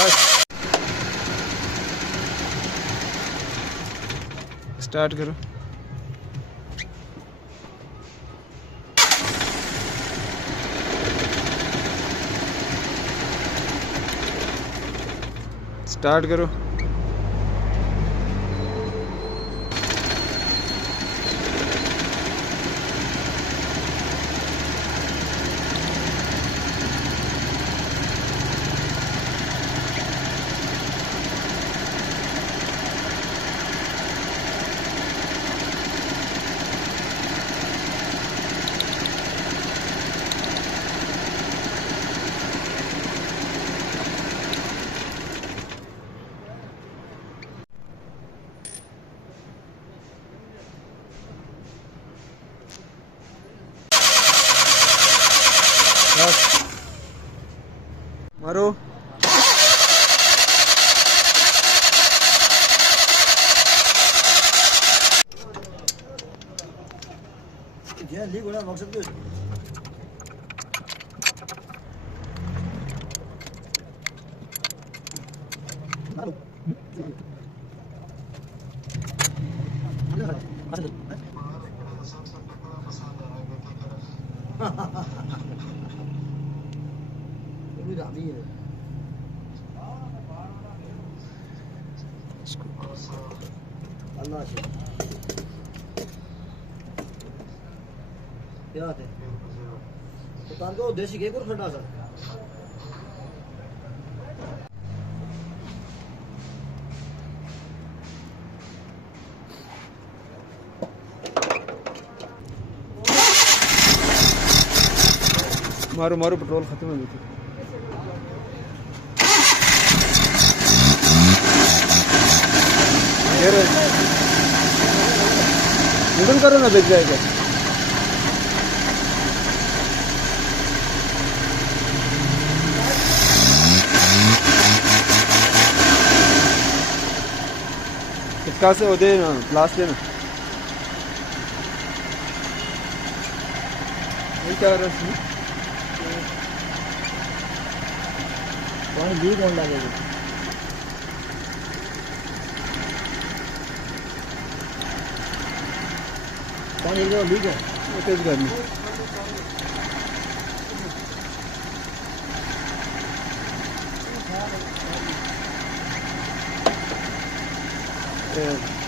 बस स्टार्ट करो। स्टार्ट करो। मारो। लीक हो रहा मकसद क्यों? अल्लाह से क्या बात है? तो तार को देसी केक और खड़ा सा मारो मारो, पेट्रोल खत्म हो गई। निकल करो ना, बेच जाएगा। इसका से वो दे ना, प्लास देना। ये क्या रहा है? पानी लीक होने लगेगा। पानी एक लीक है, तेज करनी। Yeah.